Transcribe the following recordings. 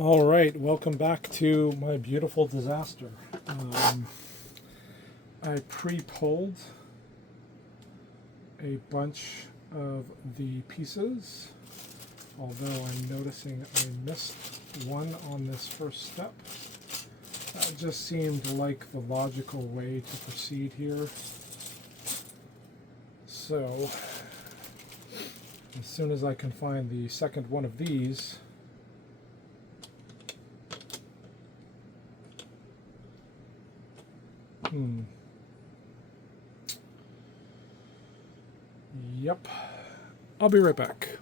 All right, welcome back to my beautiful disaster. I pre-pulled a bunch of the pieces, although I'm noticing I missed one on this first step. That just seemed like the logical way to proceed here. So, as soon as I can find the second one of these, Yep. I'll be right back.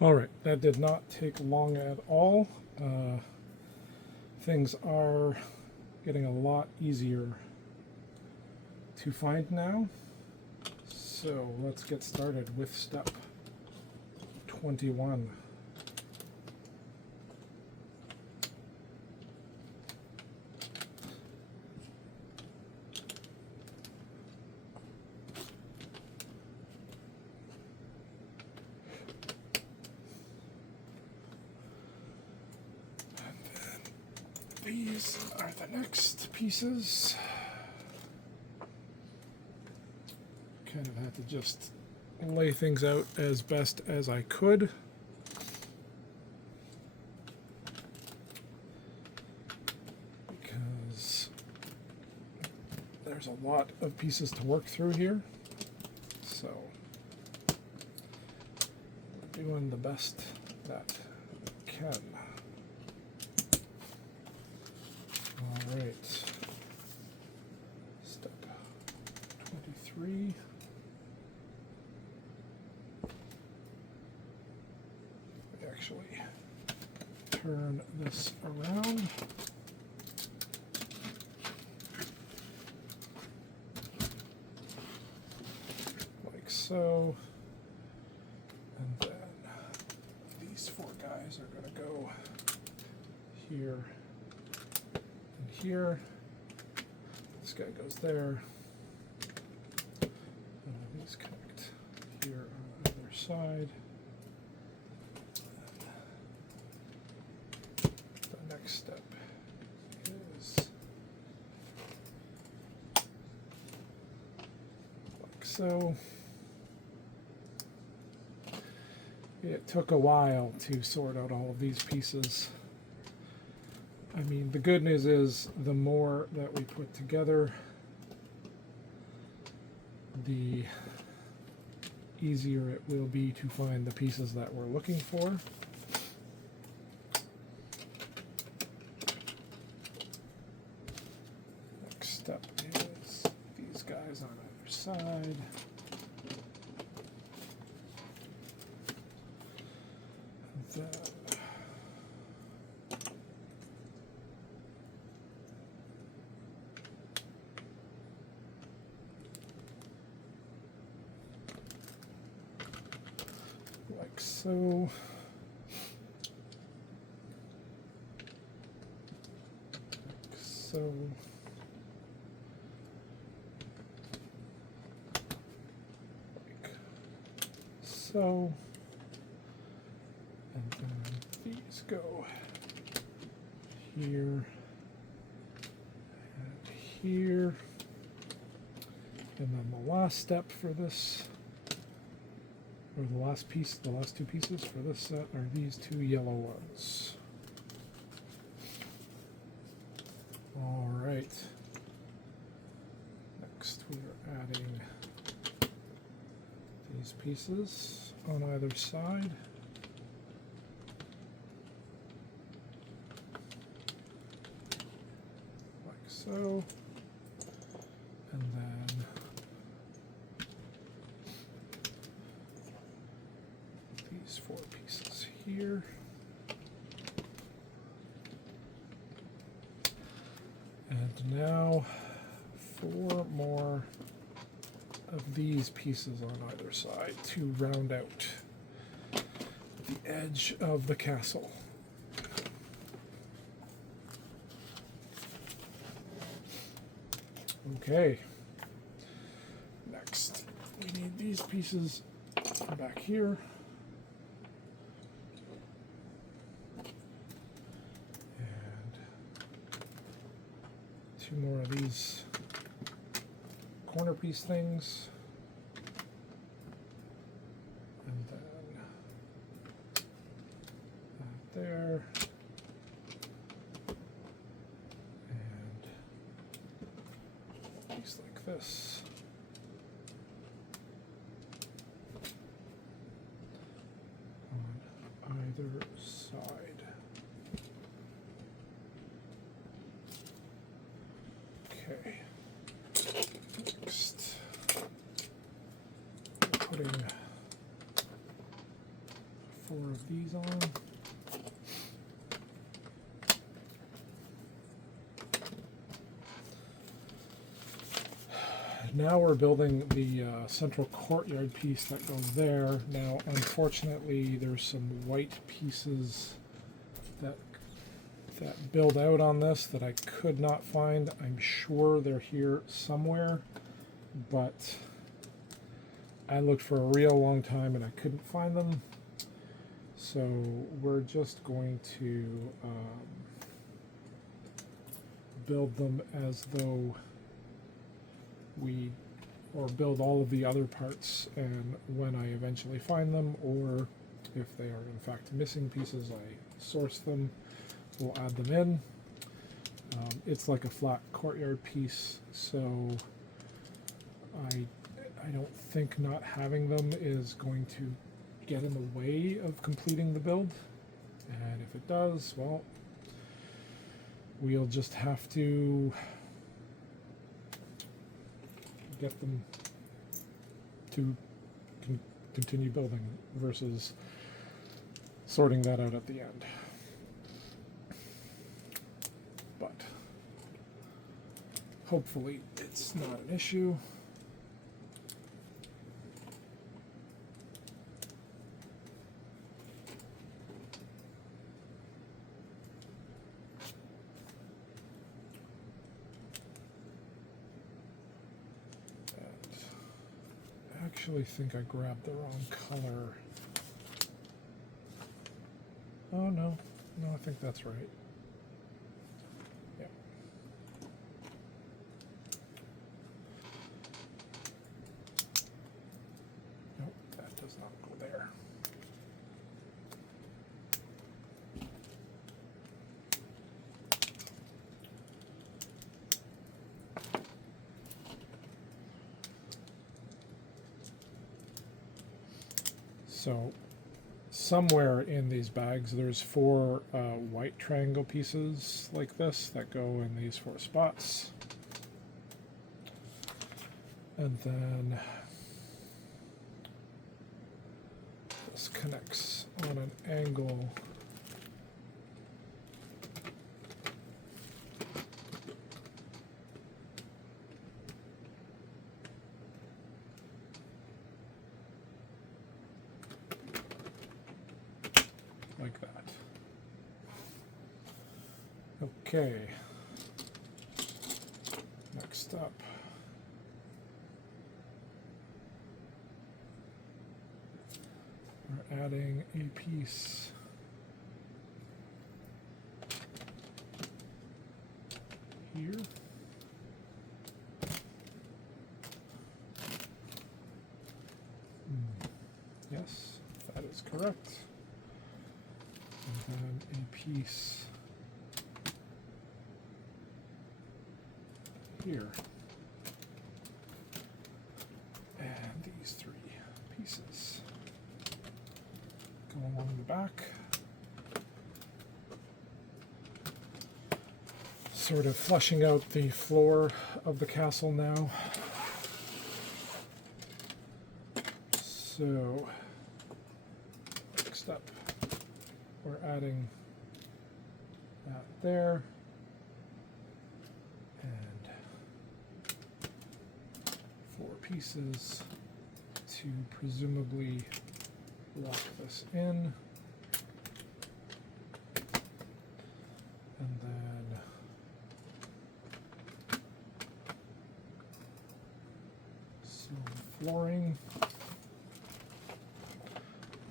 Alright, that did not take long at all. Things are getting a lot easier to find now. So let's get started with step 21. These are the next pieces. Kind of had to just lay things out as best as I could. Because there's a lot of pieces to work through here. So, we're doing the best that we can. All right, step 23. We actually turn this around. Like so. And then these four guys are going to go here. Here, this guy goes there, these connect here on either side. The next step is like so. It took a while to sort out all of these pieces. I mean, the good news is the more that we put together, the easier it will be to find the pieces that we're looking for. Next step is these guys on either side. And then like so. Like so. Like so. And then these go here and here. And then the last step for this, or the last piece, the last two pieces for this set are these two yellow ones. All right. Next we are adding these pieces on either side. Like so. And then these four pieces here. And now 4 more of these pieces on either side to round out the edge of the castle. Okay. Next, we need these pieces back here. 2 more of these corner piece things. And then that there. And a piece like this. On either side. Okay. Next, putting 4 of these on. Now we're building the central courtyard piece that goes there. Now, unfortunately, there's some white pieces that build out on this that I could not find. I'm sure they're here somewhere, but I looked for a real long time and I couldn't find them. So we're just going to build them as though or build all of the other parts, and when I eventually find them, or if they are in fact missing pieces, I source them, we'll add them in. It's like a flat courtyard piece, so I don't think not having them is going to get in the way of completing the build, and if it does, well, we'll just have to get them to continue building versus sorting that out at the end. But hopefully it's not an issue. I actually think I grabbed the wrong color. Oh no, I think that's right. Yeah. Nope, that does not go there. So somewhere in these bags there's 4 white triangle pieces like this that go in these 4 spots. And then this connects on an angle like that. Okay. Next up, we're adding a piece here. Yes, that is correct. And then a piece here. And these 3 pieces go along the back. Sort of fleshing out the floor of the castle now. So, next up, we're adding that there, and 4 pieces to presumably lock this in, and then some flooring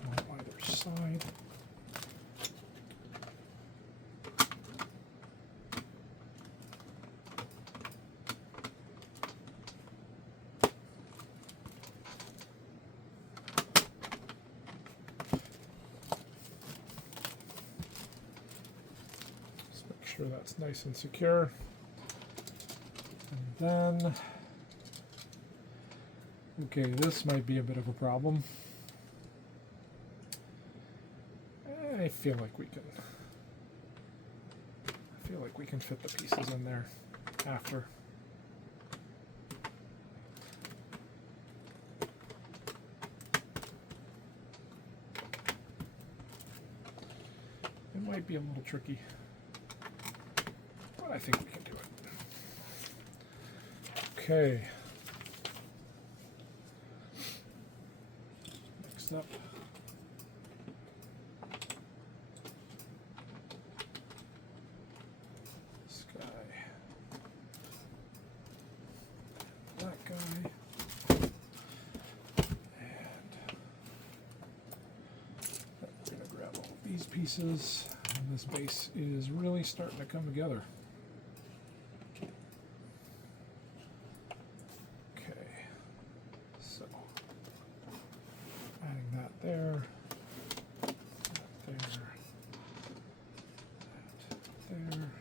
on either side. sure that's nice and secure. And then, okay, this might be a bit of a problem. I feel like we can fit the pieces in there after. It might be a little tricky, but I think we can do it. Okay. Next up. This guy. That guy. And we're going to grab all of these pieces. And this base is really starting to come together. Okay, so adding that there, that there, that there,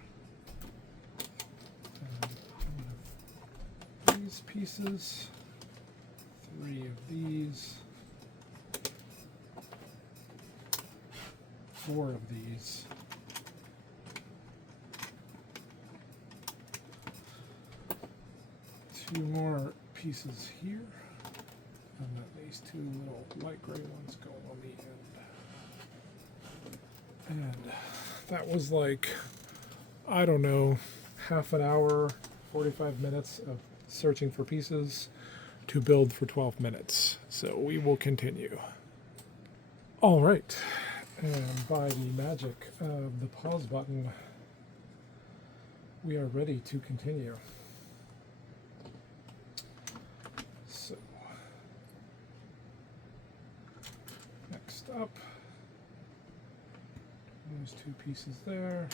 and one of these pieces, 3 of these, 4 of these. Two more pieces here, and then these 2 little light gray ones go on the end. And that was like, I don't know, half an hour, 45 minutes of searching for pieces to build for 12 minutes. So we will continue. All right. And by the magic of the pause button, we are ready to continue. So, next up, those 2 pieces there,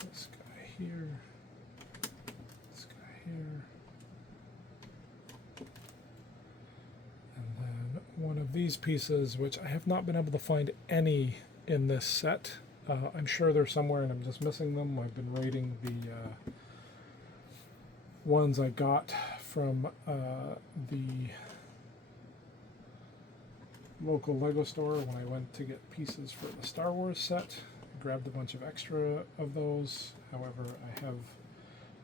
this guy here, this guy here, and then one of these pieces, which I have not been able to find any in this set. I'm sure they're somewhere and I'm just missing them. I've been rating the ones I got from the local Lego store when I went to get pieces for the Star Wars set. I grabbed a bunch of extra of those. However, I have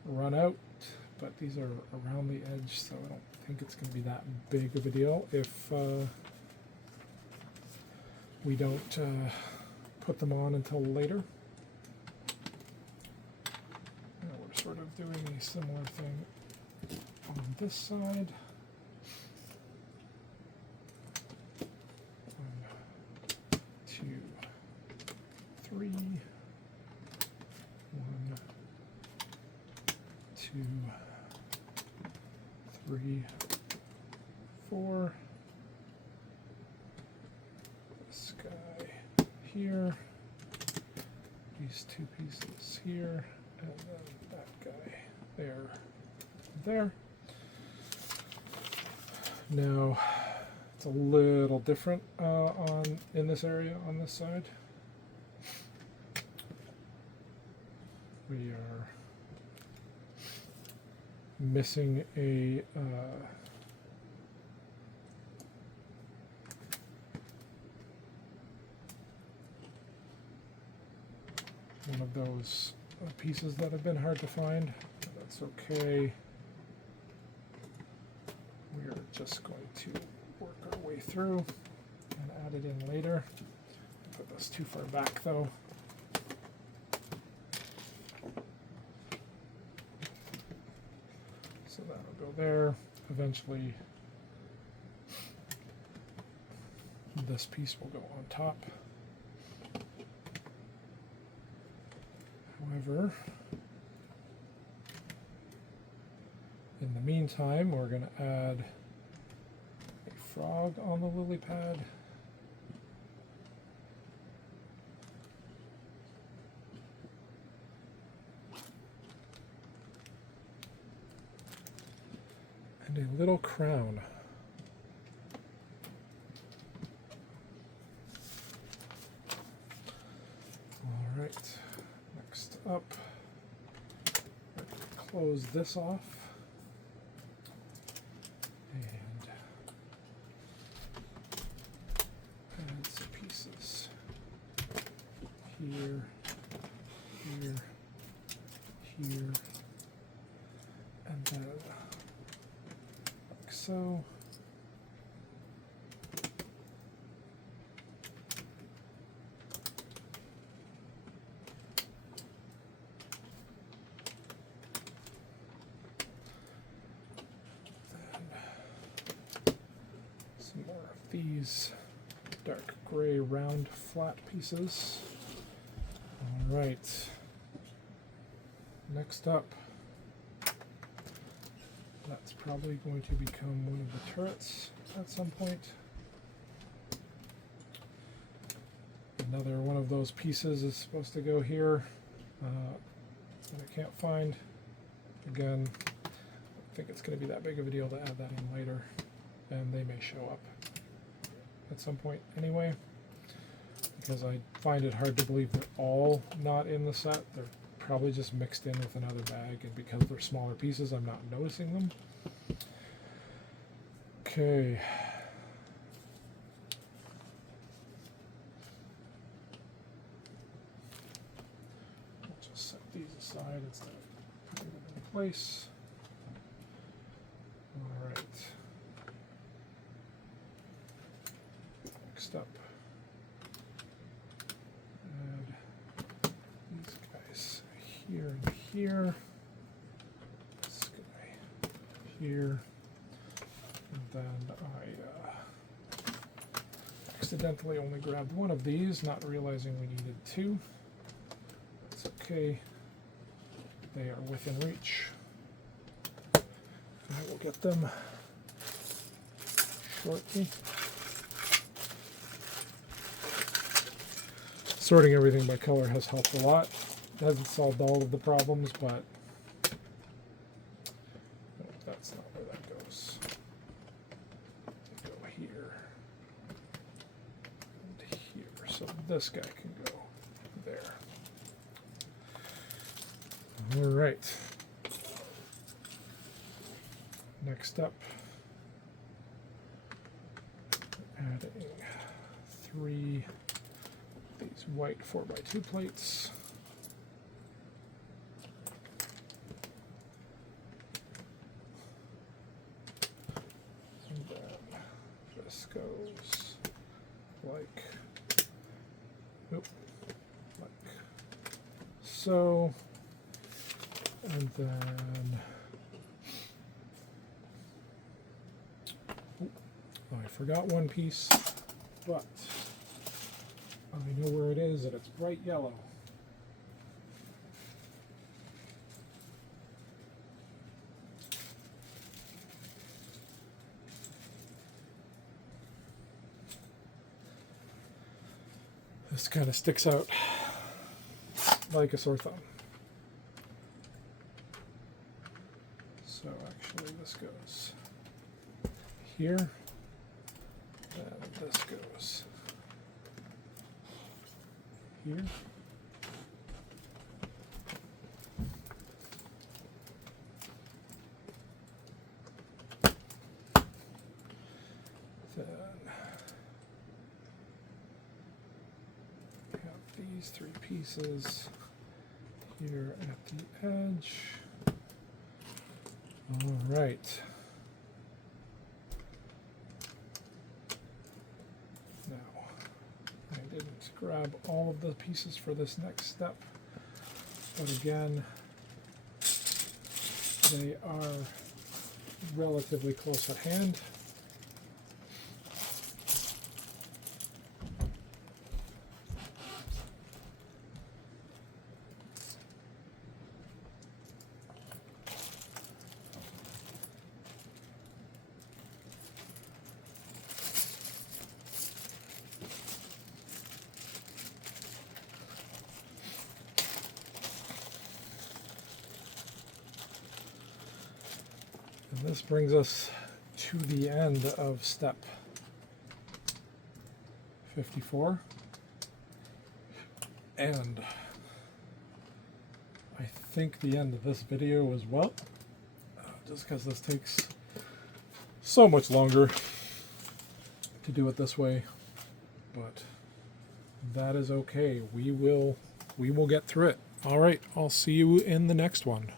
run out, but these are around the edge, so I don't think it's going to be that big of a deal if we don't put them on until later. Now we're sort of doing a similar thing on this side. 1, 2, 3. 1, 2, 3, 4. This guy here. These 2 pieces here, and then that guy there. Now it's a little different in this area on this side. We are missing a one of those pieces that have been hard to find. That's okay. We're just going to work our way through and add it in later. Put this too far back though. So that'll go there. Eventually this piece will go on top. However, in the meantime, we're going to add a frog on the lily pad. And a little crown. up, close this off, and add some pieces here, here, here, and then like so. Some more of these dark gray round flat pieces. All right. Next up, that's probably going to become one of the turrets at some point. Another one of those pieces is supposed to go here that I can't find. Again, I think it's going to be that big of a deal to add that in later, and they may show up at some point anyway, because I find it hard to believe they're all not in the set. They're probably just mixed in with another bag, and because they're smaller pieces, I'm not noticing them. Okay. I'll just set these aside instead of putting them in place. All right. Next up, add these guys here and here. This guy here, and then I accidentally only grabbed one of these, not realizing we needed two. That's okay. They are within reach. I will get them shortly. Sorting everything by color has helped a lot. It hasn't solved all of the problems, but no, that's not where that goes. They go here and here, so this guy can go there. All right. Next up, adding 3 these white 4x2 plates. And then this goes like, like so, and then I forgot one piece, but I know where it is, and it's bright yellow. This kind of sticks out like a sore thumb. So actually this goes here, and this goes here. Then we have these 3 pieces here at the edge. All right. Now, I didn't grab all of the pieces for this next step, but again, they are relatively close at hand. And this brings us to the end of step 54. And I think, the end of this video as well, just because this takes so much longer to do it this way, but that is okay. We will get through it. All right, I'll see you in the next one.